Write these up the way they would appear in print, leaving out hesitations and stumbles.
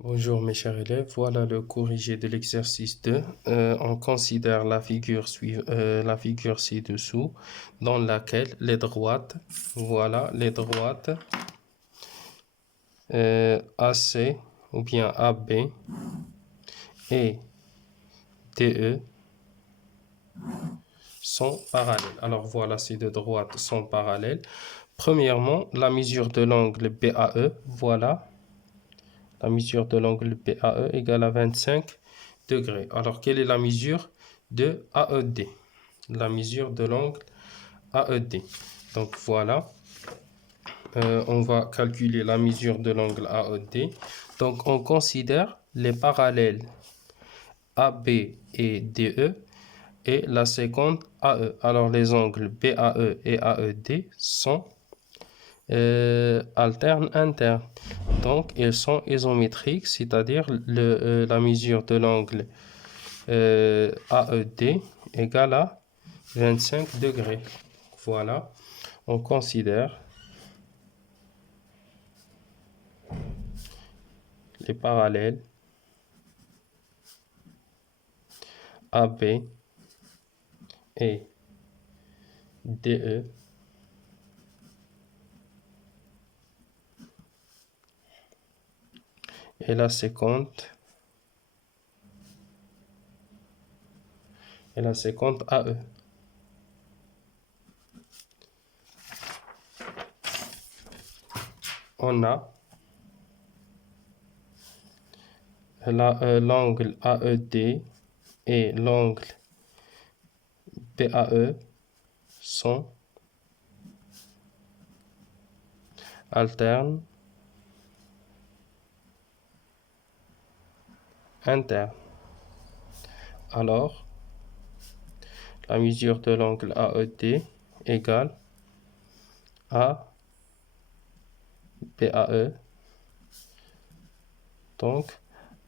Bonjour mes chers élèves, voilà le corrigé de l'exercice 2. On considère la figure ci-dessous dans laquelle les droites, voilà les droites AC ou bien AB et DE sont parallèles. Alors voilà, ces deux droites sont parallèles. Premièrement, la mesure de l'angle BAE, voilà. La mesure de l'angle BAE égale à 25 degrés. Alors, quelle est la mesure de AED? La mesure de l'angle AED. Donc, voilà. On va calculer la mesure de l'angle AED. Donc, on considère les parallèles AB et DE et la seconde AE. Alors, les angles BAE et AED sont alternes internes. Donc, ils sont isométriques, c'est-à-dire la mesure de l'angle AED égale à 25 degrés. Voilà, on considère les parallèles AB et DE et la seconde AE. On a l'angle AED et l'angle BAE sont alternes internes. Alors, la mesure de l'angle AED égale à BAE. Donc,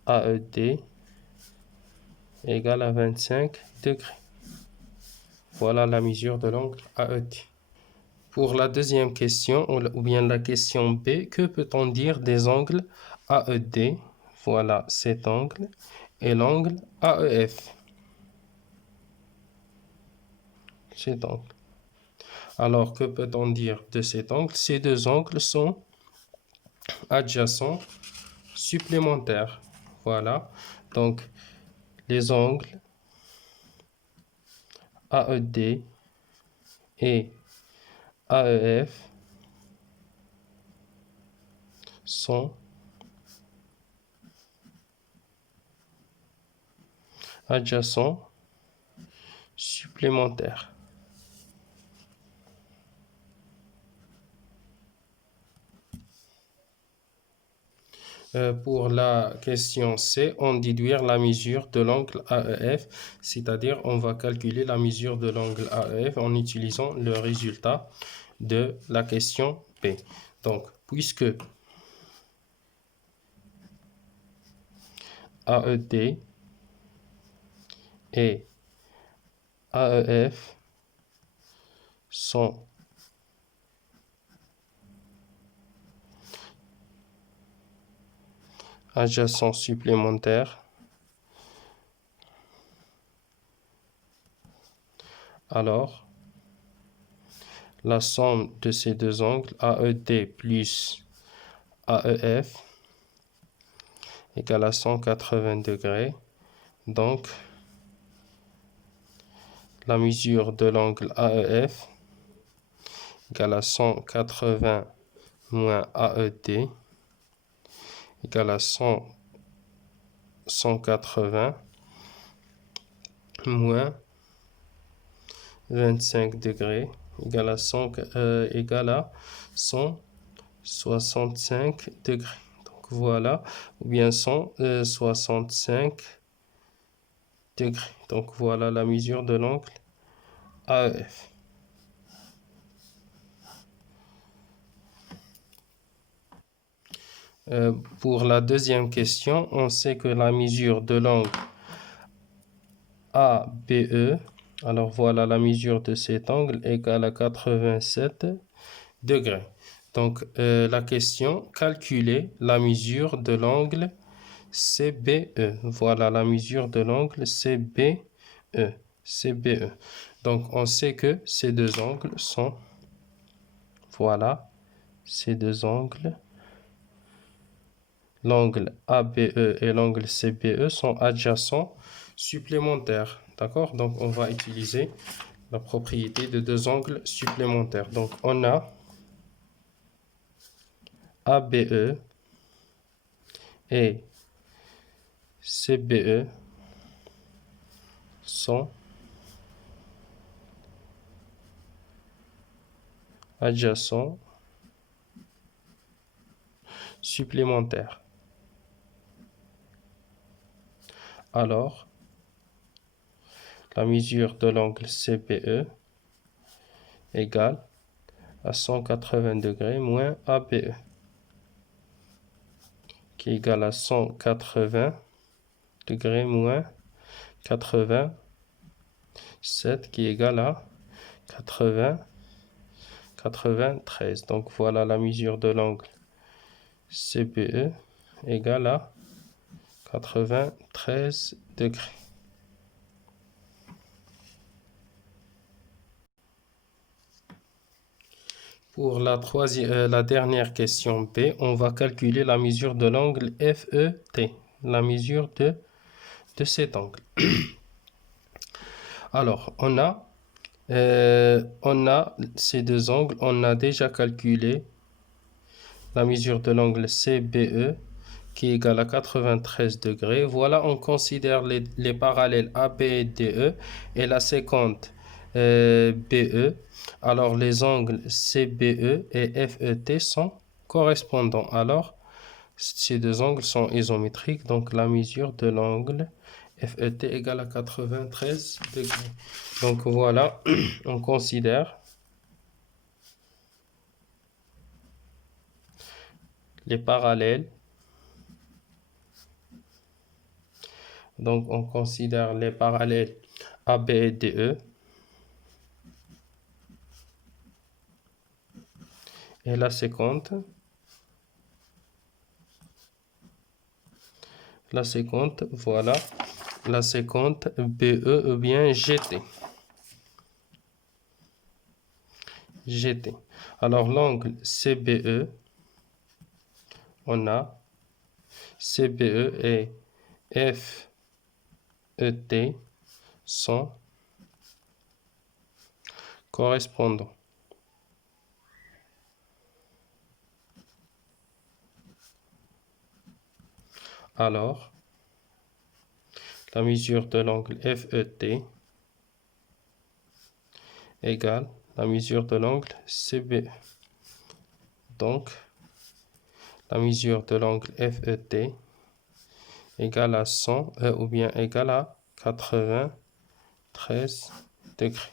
AED égale à 25 degrés. Voilà la mesure de l'angle AED. Pour la deuxième question, ou bien la question B, que peut-on dire des angles AED? Voilà cet angle et l'angle AEF. Cet angle. Alors, que peut-on dire de cet angle? Ces deux angles sont adjacents supplémentaires. Voilà. Donc, les angles AED et AEF sont adjacents supplémentaires. Pour la question C, on déduire la mesure de l'angle AEF, c'est-à-dire on va calculer la mesure de l'angle AEF en utilisant le résultat de la question B. Donc, puisque AED et AEF sont adjacents supplémentaires, alors la somme de ces deux angles AED plus AEF égale à 180 degrés. Donc, la mesure de l'angle AEF égale à 180 moins AED égale à 180 moins 25 degrés égale à 165 degrés. Donc voilà, ou bien 165 degrés. Donc voilà la mesure de l'angle AEF. Pour la deuxième question, on sait que la mesure de l'angle ABE, alors voilà la mesure de cet angle égale à 87 degrés. Donc la question, calculer la mesure de l'angle CBE. Voilà la mesure de l'angle CBE. CBE. Donc, on sait que ces deux angles sont, voilà, ces deux angles, l'angle ABE et l'angle CBE sont adjacents supplémentaires. D'accord? Donc, on va utiliser la propriété de deux angles supplémentaires. Donc, on a ABE et CBE sont adjacents supplémentaires. Alors, la mesure de l'angle CBE égale à 180 degrés moins ABE, qui est égal à 180 degrés moins 87, qui est égal à 93. Donc voilà la mesure de l'angle CBE égale à 93 degrés. Pour la dernière question B, on va calculer la mesure de l'angle FET, la mesure de cet angle. Alors, on a ces deux angles, on a déjà calculé la mesure de l'angle CBE qui est égal à 93 degrés. Voilà, on considère les parallèles AB et DE et la séquente BE. Alors, les angles CBE et FET sont correspondants. Alors, ces deux angles sont isométriques, donc la mesure de l'angle FET égale à 93 degrés. Donc voilà, on considère les parallèles. Donc on considère les parallèles AB et DE. Et la séquente. Voilà. La séquente BE ou bien GT. GT. Alors l'angle CBE, on a CBE et FET sont correspondants. Alors, la mesure de l'angle FET égale la mesure de l'angle CBE. Donc, la mesure de l'angle FET égale à 100 ou bien égale à 93 degrés.